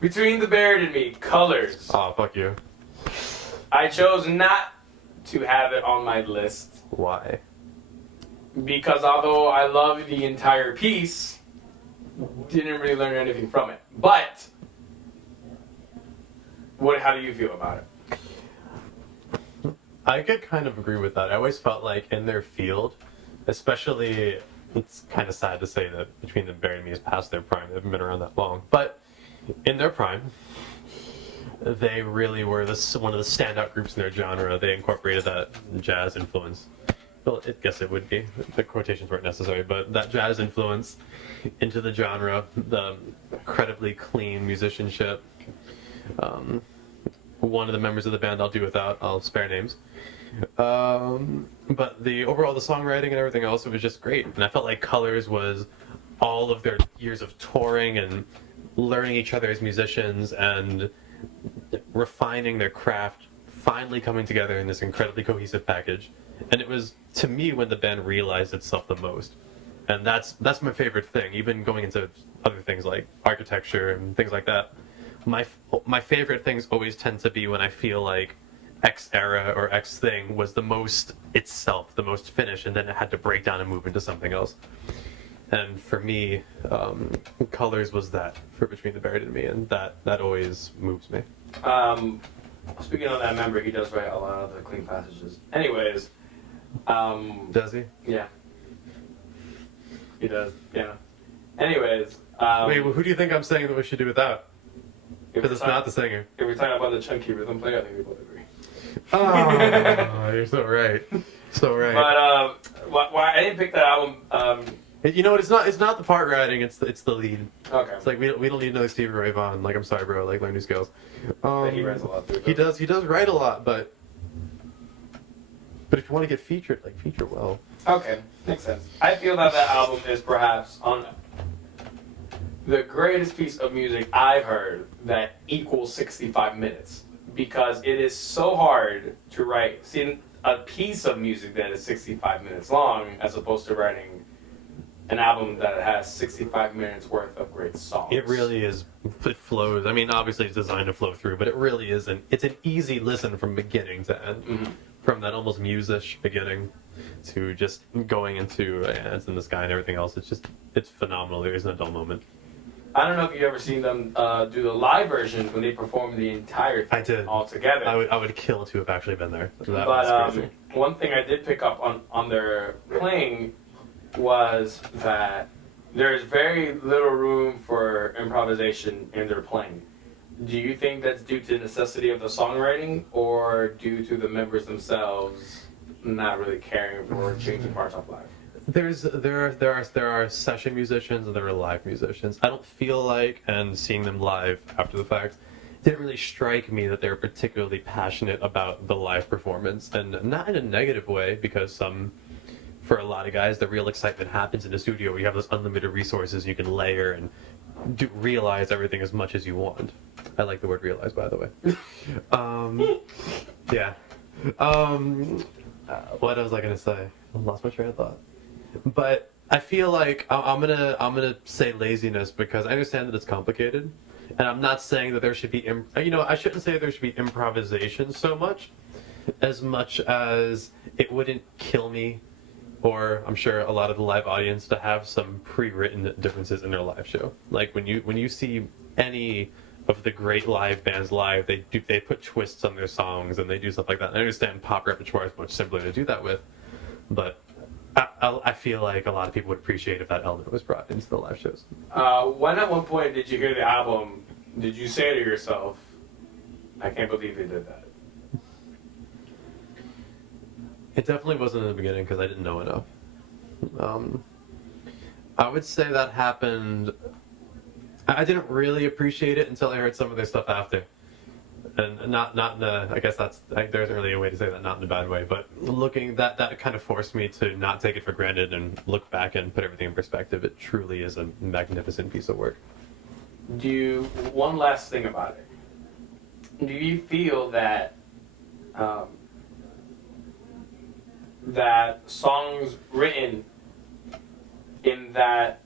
Between the Buried and Me, Colors. Oh, fuck you. I chose not to have it on my list Why? because although I love the entire piece, didn't really learn anything from it. But how do you feel about it? I could kind of agree with that. I always felt like in their field, especially, it's kind of sad to say that Between the Buried and Me is past their prime. They haven't been around that long. But in their prime, they really were one of the standout groups in their genre. They incorporated that jazz influence. Well, I guess it would be. The quotations weren't necessary, but that jazz influence into the genre, the incredibly clean musicianship. One of the members of the band I'll do without, I'll spare names. But the songwriting and everything else, it was just great. And I felt like Colors was all of their years of touring and learning each other as musicians and refining their craft, finally coming together in this incredibly cohesive package. And it was, to me, when the band realized itself the most. And that's my favorite thing, even going into other things like architecture and things like that. My favorite things always tend to be when I feel like X era or X thing was the most itself, the most finished, and then it had to break down and move into something else. And for me, Colors was that for Between the Buried and Me, and that always moves me. Speaking of that member, he does write a lot of the clean passages. Anyways, Does he? Yeah, he does. Yeah. Anyways, Wait, well, who do you think I'm saying that we should do without? Because it's not the singer. If we're talking about the chunky rhythm player, I think we both agree. Oh, you're so right. So right. But why I didn't pick that album. You know what? It's not the part writing. It's the lead. Okay. It's like we don't need another Stevie Ray Vaughan. Like, I'm sorry, bro. Like, learn new skills. He writes a lot too. He does write a lot, but if you want to get featured, like, feature well. Okay, makes sense. I feel that album is perhaps on the greatest piece of music I've heard that equals 65 minutes because it is so hard to write. See, a piece of music that is 65 minutes long as opposed to writing an album that has 65 minutes worth of great songs. It really is. It flows. I mean, obviously it's designed to flow through, but it really isn't. It's an easy listen from beginning to end. Mm-hmm. From that almost muse-ish beginning to just going into Ants in the Sky and everything else. It's phenomenal. There isn't a dull moment. I don't know if you've ever seen them do the live version when they perform the entire thing I did. all together. I would kill to have actually been there. That But was crazy. one thing I did pick up on their playing was that there's very little room for improvisation in their playing. Do you think that's due to the necessity of the songwriting or due to the members themselves not really caring for changing parts up live? There are session musicians and there are live musicians. I don't feel like, and seeing them live after the fact, didn't really strike me that they were particularly passionate about the live performance, and not in a negative way, because for a lot of guys, the real excitement happens in the studio where you have those unlimited resources you can layer and realize everything as much as you want. I like the word realize, by the way. Yeah. What was I gonna say? I lost my train of thought. But I feel like I'm gonna say laziness because I understand that it's complicated, and I'm not saying that there should be I shouldn't say there should be improvisation so much as it wouldn't kill me, or I'm sure a lot of the live audience, to have some pre-written differences in their live show. Like when you see any of the great live bands live, they put twists on their songs and they do stuff like that. And I understand pop repertoire is much simpler to do that with, but I feel like a lot of people would appreciate if that element was brought into the live shows. When at one point did you hear the album, did you say to yourself, I can't believe they did that? It definitely wasn't in the beginning because I didn't know enough. I would say that happened. I didn't really appreciate it until I heard some of their stuff after, and not in the. I guess there isn't really a way to say that, not in a bad way, but that kind of forced me to not take it for granted and look back and put everything in perspective. It truly is a magnificent piece of work. One last thing about it. Do you feel that that songs written in that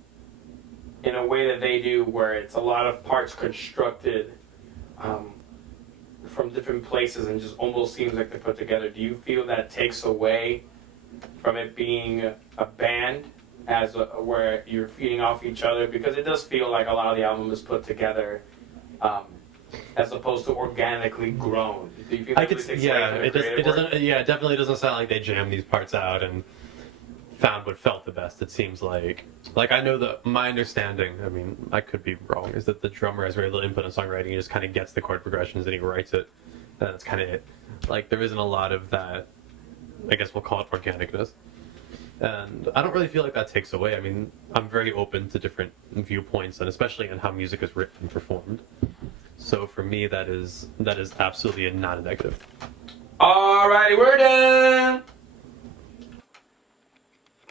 in a way that they do, where it's a lot of parts constructed from different places and just almost seems like they're put together. Do you feel that takes away from it being a band where you're feeding off each other? Because it does feel like a lot of the album is put together as opposed to organically grown. Do you feel I that could, really takes yeah, away it from the does. It creative work? doesn't. Yeah, it definitely doesn't sound like they jammed these parts out and found what felt the best. It seems like I know that my understanding. I mean, I could be wrong. Is that the drummer has very little input in songwriting. He just kind of gets the chord progressions and he writes it. And that's kind of it. Like there isn't a lot of that. I guess we'll call it organicness. And I don't really feel like that takes away. I mean, I'm very open to different viewpoints, and especially in how music is written and performed. So for me, that is absolutely not a negative. Alrighty, we're done.